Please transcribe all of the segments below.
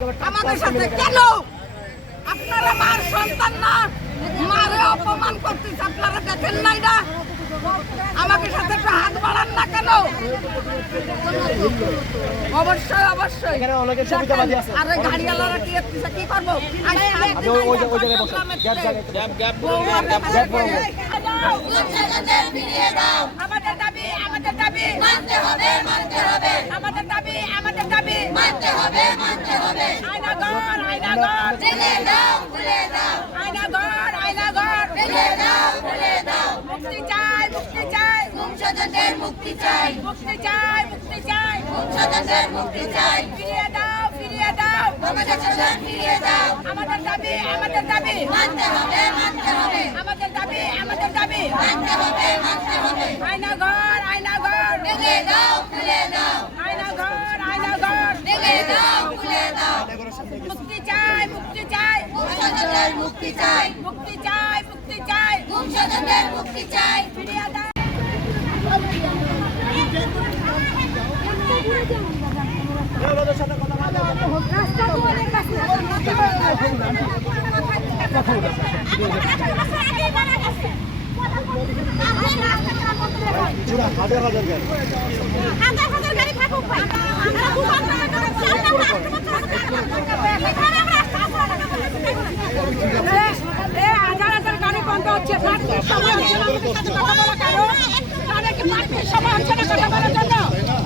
আমাদের সাথে কেন? আপনারা মার সন্তান না? মারে অপমান করতেছে আপনারা দেখেন নাই না? আমাকে সাথে একটু হাত বাড়ান না কেন? অবশ্যই অবশ্যই। আরে গাড়িওয়ালারা কি এসেছে কি করব? আমাদের দাবি আমাদের দাবি মানতে হবে মানতে হবে আমাদের দাবি আমাদের দাবি। মানতে হবে মানতে হবে। আয়নাগর আয়নাগর। জেলে দাও খুলে দাও। আয়নাগর আয়নাগর। জেলে দাও খুলে দাও। মুক্তি চাই মুক্তি চাই। মুক্তি চাই। মুক্তি চাই মুক্তি চাই। বংশধরদের মুক্তি চাই। ফিরিয়ে দাও ফিরিয়ে দাও। আমাদের চলন ফিরিয়ে দাও। আমাদের দাবি আমাদের দাবি। মানতে হবে মানতে হবে। আমাদের দাবি আমাদের দাবি। মানতে হবে মানতে হবে। আয়নাঘর আয়নাঘর ভেঙে দাও খুলে দাও আয়নাঘর আয়নাঘর ভেঙে দাও খুলে দাও মুক্তি চাই মুক্তি চাই। বংশধরদের মুক্তি চাই। মুক্তি চাই মুক্তি চাই। বংশধরদের মুক্তি চাই। ফিরিয়ে দাও হাজার হাজার গাড়ি হাজার হাজার গাড়ি থাকুক ভাই আমরা দোকান হাজার হাজার গাড়ি বন্ধ হচ্ছে প্রার্থীর সময় হচ্ছে না আমাদের সাথে কথা বলা কারণ তাহলে কি প্রার্থীর সময় হচ্ছে না কথা বলার জন্য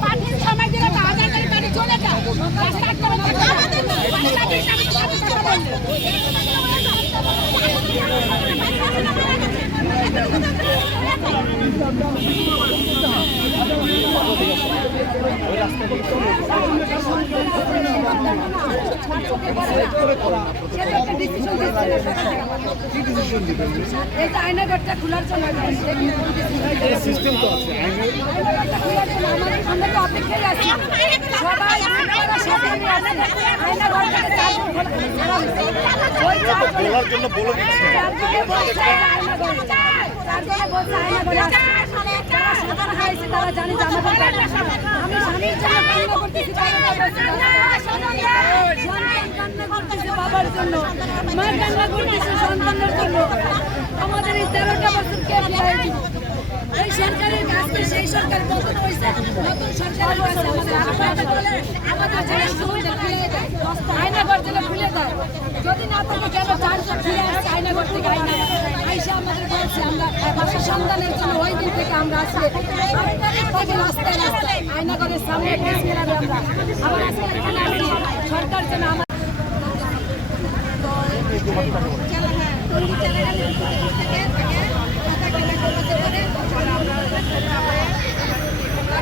প্রার্থীর সময় দিলে তো হাজার গাড়ি গাড়ি চলে যায় রাস্তা আটকে রাখা আমাদের না। প্রার্থীর সাথে সাথে কথা বললে। এই যে আয়নাঘরটা খোলার জন্য সিস্টেম তো আছে আমরা তো অপেক্ষায় আছি। সবাই বলার জন্য বলে দিচ্ছে। তারা জানে যে আমাদের আমি স্বামীর জন্য কান্না করতেছি বাবার জন্য। সন্তান কান্না করতেছে বাবার জন্য। মা কান্না করতেছে সন্তানের জন্য। আমাদের এই তেরোটা বছর কে? এই সরকারের কাছে সেই সরকার কত পয়সা? নতুন সরকারের কাছে আমাদের আশীর্বাদ করে আমাদের জন্য সুবিধা খুলে দেয়। আয়নাঘর যেন খুলে দেয়। যদি না থাকে কেন চারজন ফিরে আসছে আয়নাঘর থেকে আয়না আইসা আমাদের বলছে আমরা বাসা সন্তানের জন্য ওই দিন থেকে আমরা আসলে থেকে রাস্তায় রাস্তায় আয়নাঘরের সামনে প্রেস মেলাবে আমরা। আবার আজকে এখানে আসি। সরকার যেন আমার কেন বলব না বলেন আপনারা তো দর্শন করছেন গাড়ি ঘুরান যান গাড়ি ঘুরান এই বসেন আপনারা ঘুরানোর পক্ষে আমি হলাম আপনারা কোনো কথা না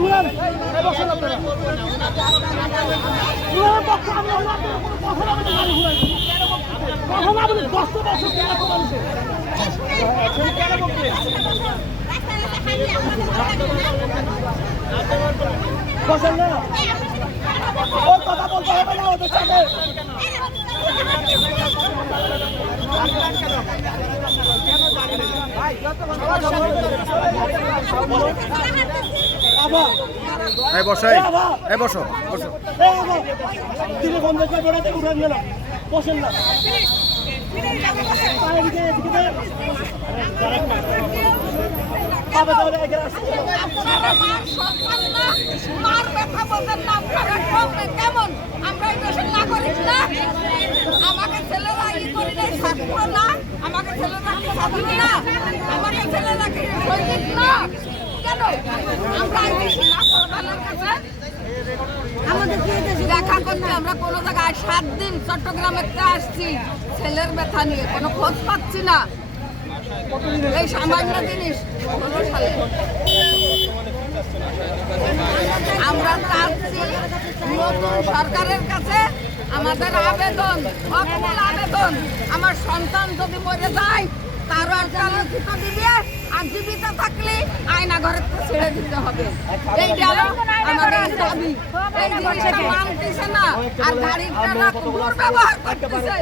ঘুরান কথা ওর কথা বলতে হবে না ওদের সাথে এই। বসাই এই বসো বসেন না দেন। বাবা তাহলে এখানে আসুন। আপনারা মার সন্তান না মার ব্যথা বলবেন না আপনারা সব কেমন? আমরা এই দেশের নাগরিক না। আমাকে ছেলেরা ই করি নাই ছাত্র না। আমাকে ছেলেরা কি স্বাধীন না? আমাকে ছেলেরা কি সৈনিক না? কেন? আমরা আইছি না প্রধানের কাছে আমাদের দেখা করতে আমরা কোনো জায়গায় সাত দিন চট্টগ্রামে আসছি। ছেলের ব্যথা নিয়ে কোনো খোঁজ পাচ্ছি না। এই আমরা চাচ্ছি নতুন সরকারের কাছে আমাদের আবেদন অকমল আবেদন। আমার সন্তান যদি মরে যায়, তারও একটা লিখিত দিবে আর জীবিত থাকলে আয়না ঘরের ছেড়ে দিতে হবে। এইটা হলো আমাদের দাবি। এই জিনিসটা মানতেছে না। আর গাড়ির টানা দুর্ব্যবহার করতেছে।